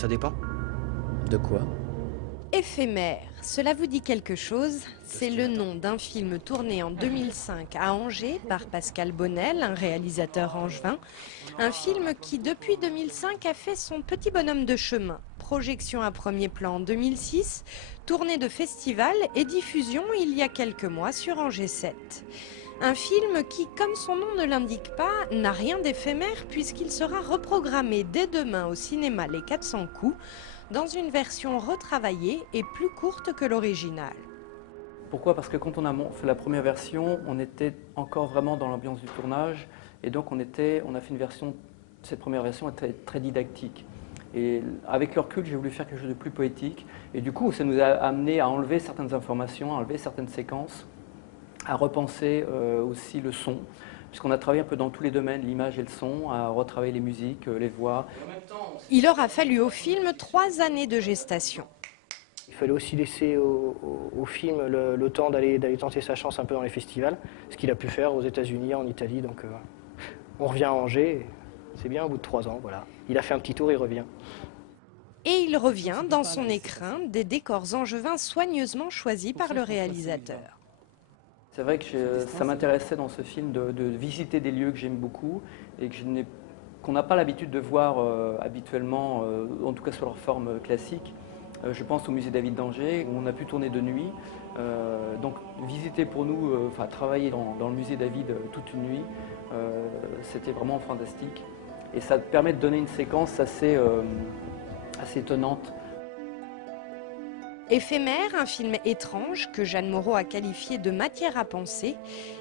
Ça dépend. De quoi? Éphémère, cela vous dit quelque chose? C'est le nom d'un film tourné en 2005 à Angers par Pascal Bonnel, un réalisateur angevin. Un film qui, depuis 2005, a fait son petit bonhomme de chemin. Projection à premier plan en 2006, tournée de festival et diffusion il y a quelques mois sur Angers 7. Un film qui, comme son nom ne l'indique pas, n'a rien d'éphémère puisqu'il sera reprogrammé dès demain au cinéma Les 400 coups, dans une version retravaillée et plus courte que l'original. Pourquoi? Parce que quand on a fait la première version, on était encore vraiment dans l'ambiance du tournage et donc on a fait une version, cette première version était très didactique. Et avec le recul, j'ai voulu faire quelque chose de plus poétique et du coup, ça nous a amené à enlever certaines informations, à enlever certaines séquences, à repenser aussi le son, puisqu'on a travaillé un peu dans tous les domaines, l'image et le son, à retravailler les musiques, les voix. Il aura fallu au film 3 années de gestation. Il fallait aussi laisser au film le temps d'aller tenter sa chance un peu dans les festivals, ce qu'il a pu faire aux États-Unis, en Italie. Donc on revient à Angers, c'est bien au bout de 3 ans, voilà. Il a fait un petit tour, il revient. Et il revient dans son écrin des décors angevins soigneusement choisis par le réalisateur. C'est vrai que ça m'intéressait dans ce film de visiter des lieux que j'aime beaucoup et qu'on n'a pas l'habitude de voir habituellement, en tout cas sur leur forme classique. Je pense au musée David d'Angers où on a pu tourner de nuit. Donc visiter pour nous, travailler dans le musée David toute une nuit, c'était vraiment fantastique. Et ça permet de donner une séquence assez étonnante. Éphémère, un film étrange que Jeanne Moreau a qualifié de matière à penser.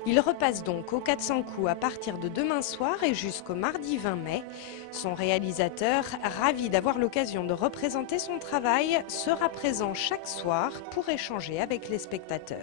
Il repasse donc aux 400 coups à partir de demain soir et jusqu'au mardi 20 mai. Son réalisateur, ravi d'avoir l'occasion de représenter son travail, sera présent chaque soir pour échanger avec les spectateurs.